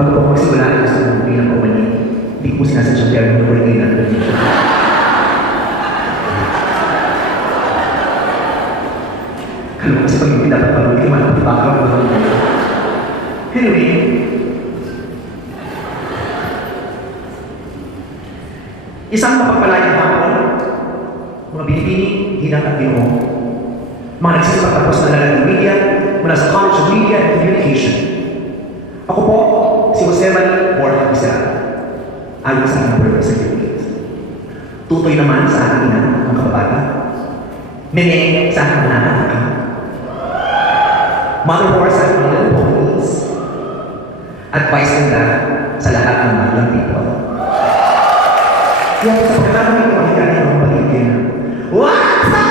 Bago po magsimula, gusto ko bilang kumani, hindi ko sinasadya pero hindi ko rin natin. Kalo kasi pag hindi dapat pag hindi man ang bakal ko. Anyway, isang mapagpalayang hapon, mga binibini, hinang at ginoo. Mga nagsisipagtapos na lalang ng media mula sa College of Media and Communication. Ako po, si Jose Manuel Borja Pizarro. Ayon sa aking purpose certificate. Tutoy naman sa aking ina, ang kababata. Mene sa aking nananaka. Mother horse sa aking little ponies. Advice nila sa lahat ng mga people. Kaya sa pagkakaroon ko ay kanya ng paligid. What's up?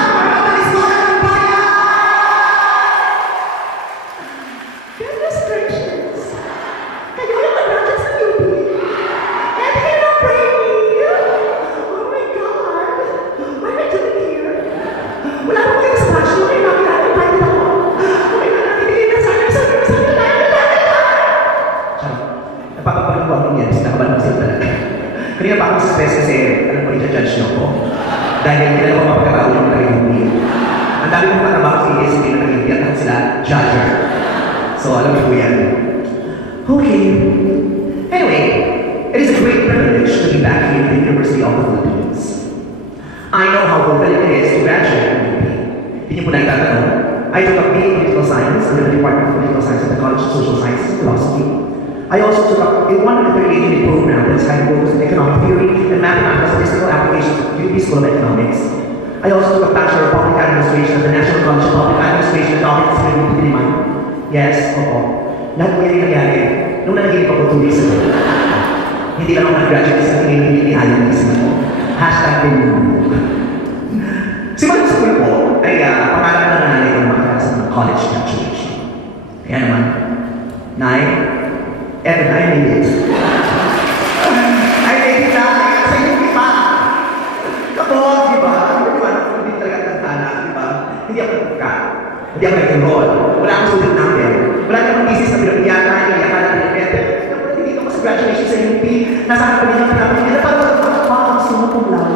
Kanina pa ako sa stress kasi alam ko i-judge niyo ko. Dahil hindi na ako mapagkakaroon ng nag-iuwi. Ang dami kong katrabaho sa ESCP na nag-iuwi at sila judger. So alam niyo po yan. Okay. Anyway, it is a great privilege to be back here at the University of the Philippines. I know how fulfilling it is to graduate from UP. Hindi niyo po na itatanong. I took up BA Political Science under the Department of Political Science at the College of Social Sciences and Philosophy. I also took up a 138-unit program that is focused on economic theory and mathematical statistical applications of UP School of Economics. I also took a Bachelor of Public Administration at the National College of Public Administration and Topics sa UP Diliman. Yes, oo. Lahat po yan yung nangyari nung nanaginip ako 2 weeks ago. Hindi lang ako nag-graduate sa hindi ayaw ng isip mo. #pinulog. Si Manu School po ay pangarap na nanay ng makakasal ng college graduation. Kaya naman, Nay, Evan, I made it. I made it na sa UP pa. Kapag, di ba? Hindi talaga tantana, di ba? Hindi ako nagpuka. Hindi ako nag-enroll. Wala akong student number. Wala akong thesis na pinagiyata, hindi akala na pinagiyata. Dito ko sa graduation sa UP, nasa akin pa din ang pinapagiyata. Hindi na parang ang sumupong lang.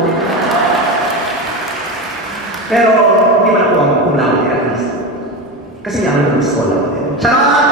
Pero, hindi man ako ang cum laude at least. Kasi nga ako ng scholar. Charot!